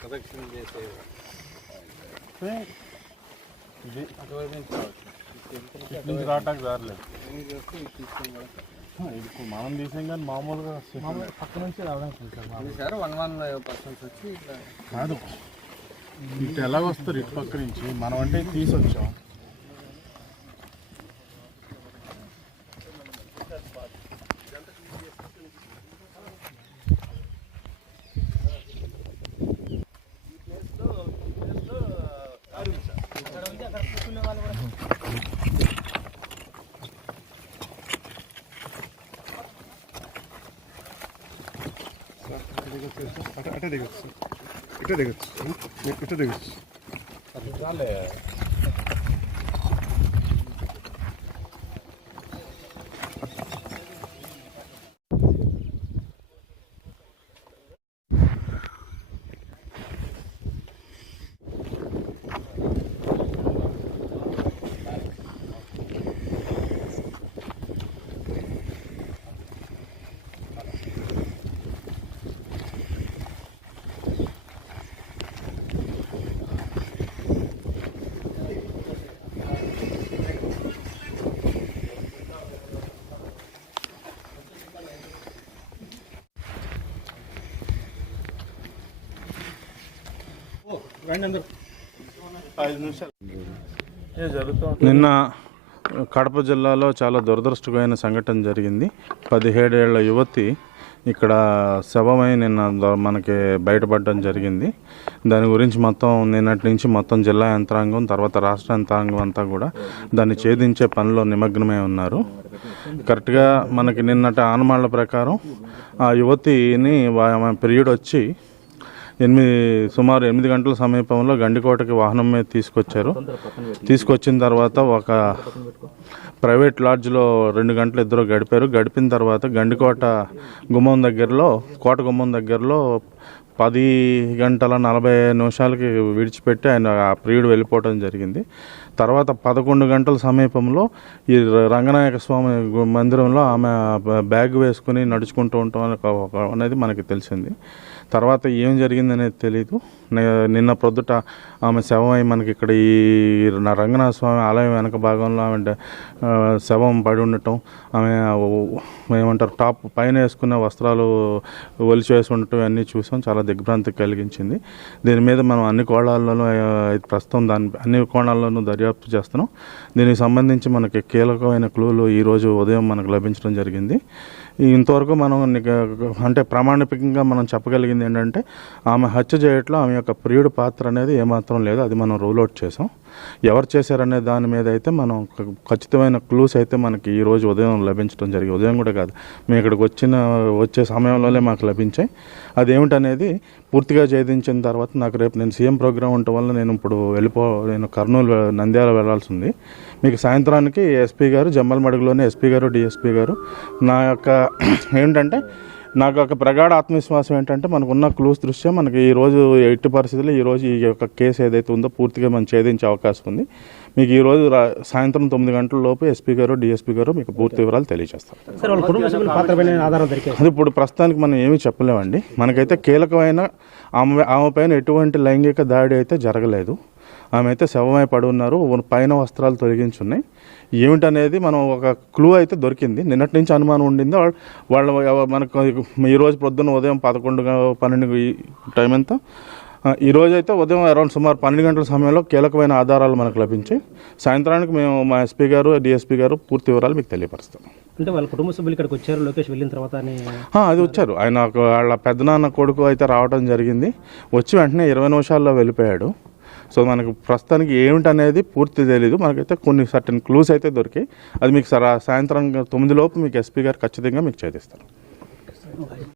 ప్రదక్షిణ చేసే ఇది రావటానికి దారలేదు. ఇది మనం తీసాం కానీ మామూలుగా పక్క నుంచి రావడానికి సార్ 1% వచ్చి కాదు. ఇటు ఎలాగ వస్తారు ఇటు పక్క నుంచి, మనం అంటే తీసుకొచ్చాం. అటే దిగచ్చు, ఇటే దిగచ్చు, ఇటే దిగచ్చు. నిన్న కడప జిల్లాలో చాలా దురదృష్టకరమైన సంఘటన జరిగింది. 17 ఏళ్ల యువతి ఇక్కడ శవమై నిన్న మనకి బయటపడడం జరిగింది. దాని గురించి మొత్తం నిన్నటి నుంచి మొత్తం జిల్లా యంత్రాంగం తర్వాత రాష్ట్ర యంత్రాంగం అంతా కూడా దాన్ని ఛేదించే పనిలో నిమగ్నమై ఉన్నారు. కరెక్ట్గా మనకి నిన్నటి ఆనమాళ్ల ప్రకారం ఆ యువతిని పీరియడ్ వచ్చి సుమారు 8 గంటల సమీపంలో గండికోటకి వాహనం మీద తీసుకొచ్చారు. తీసుకొచ్చిన తర్వాత ఒక ప్రైవేట్ లాడ్జ్లో 2 గంటలు ఇద్దరు గడిపారు. గడిపిన తర్వాత గండికోట గుమ్మం దగ్గరలో, కోట గుమ్మం దగ్గరలో 10:40 విడిచిపెట్టి ఆయన ఆ ప్రియుడు వెళ్ళిపోవడం జరిగింది. తర్వాత 11 గంటల సమీపంలో ఈ రంగనాయక స్వామి మందిరంలో ఆమె బ్యాగ్ వేసుకుని నడుచుకుంటూ ఉంటాం అనేది మనకి తెలిసింది. తర్వాత ఏం జరిగిందనేది తెలీదు. నిన్న ప్రొద్దుట ఆమె శవమై మనకి ఇక్కడ ఈ రంగనాథ స్వామి ఆలయం వెనక భాగంలో ఆమె శవం పడి ఉండటం, ఆమె ఏమంటారు టాప్ పైన వేసుకున్న వస్త్రాలు ఒలిచేసి ఉండటం అన్నీ చూసాం. చాలా దిగ్భ్రాంతి కలిగించింది. దీని మీద మనం అన్ని కోణాల్లోనూ ప్రస్తుతం అన్ని కోణాల్లోనూ దర్యాప్తు చేస్తున్నాం. దీనికి సంబంధించి మనకి కీలకమైన క్లూలు ఈరోజు ఉదయం మనకు లభించడం జరిగింది. ఇంతవరకు మనం అంటే ప్రామాణికంగా మనం చెప్పగలిగింది ఏంటంటే ఆమె హత్య చేయట్లో ఆమె యొక్క ప్రియుడి పాత్ర అనేది ఏమాత్రం లేదు. అది మనం రూల్ అవుట్ చేసాం. ఎవరు చేశారనే దాని మీద అయితే మనం ఖచ్చితమైన క్లూస్ అయితే మనకి ఈరోజు ఉదయం లభించడం జరిగింది. ఉదయం కూడా కాదు, మేము ఇక్కడికి వచ్చే సమయంలోనే మాకు లభించాయి. అదేమిటనేది పూర్తిగా ఛేదించిన తర్వాత నాకు రేపు నేను సీఎం ప్రోగ్రాం ఉండటం వల్ల నేను కర్నూలు నంద్యాల వెళ్లాల్సి ఉంది. మీకు సాయంత్రానికి ఎస్పీ గారు జమ్మలమడుగులోనే ఎస్పీ గారు డిఎస్పీ గారు నా యొక్క ఏంటంటే నాకు ఒక ప్రగాఢ ఆత్మవిశ్వాసం ఏంటంటే మనకున్న క్లూస్ దృష్ట్యా మనకి ఈరోజు ఎట్టి పరిస్థితుల్లో ఈరోజు ఈ యొక్క కేసు ఏదైతే ఉందో పూర్తిగా మనం ఛేదించే అవకాశం ఉంది. మీకు ఈరోజు సాయంత్రం 9 గంటల లోపు ఎస్పీ గారు డిఎస్పీ గారు మీకు పూర్తి వివరాలు తెలియజేస్తారు. అది ఇప్పుడు ప్రస్తుతానికి మనం ఏమీ చెప్పలేమండి. మనకైతే కీలకమైన ఆమె పైన ఎటువంటి లైంగిక దాడి అయితే జరగలేదు. ఆమె అయితే శవమై పడి ఉన్నారు. పైన వస్త్రాలు తొలగించున్నాయి. ఏమిటనేది మనం ఒక క్లూ అయితే దొరికింది. నిన్నటి నుంచి అనుమానం ఉండింది. వాళ్ళు మనకు ఈరోజు పొద్దున్న ఉదయం 11-12 టైం ఎంత ఈరోజు అయితే ఉదయం అరౌండ్ సుమారు 12 గంటల సమయంలో కీలకమైన ఆధారాలు మనకు లభించాయి. సాయంత్రానికి మేము మా ఎస్పీ గారు డిఎస్పీ గారు పూర్తి వివరాలు మీకు తెలియపరుస్తాం. అంటే వాళ్ళ కుటుంబ సభ్యులు ఇక్కడికి వచ్చారు, లోకేష్ వెళ్ళిన తర్వాత అది వచ్చారు. వాళ్ళ పెద్దనాన్న కొడుకు అయితే రావడం జరిగింది. వచ్చి వెంటనే 20 నిమిషాల్లో వెళ్ళిపోయాడు. సో మనకు ప్రస్తుతానికి ఏమిటనేది పూర్తి తెలీదు. మనకైతే కొన్ని సర్టన్ క్లూస్ అయితే దొరికాయి. అది మీకు సాయంత్రం 9 లోపు మీకు ఎస్పీ గారు ఖచ్చితంగా మీకు ఛేదిస్తారు.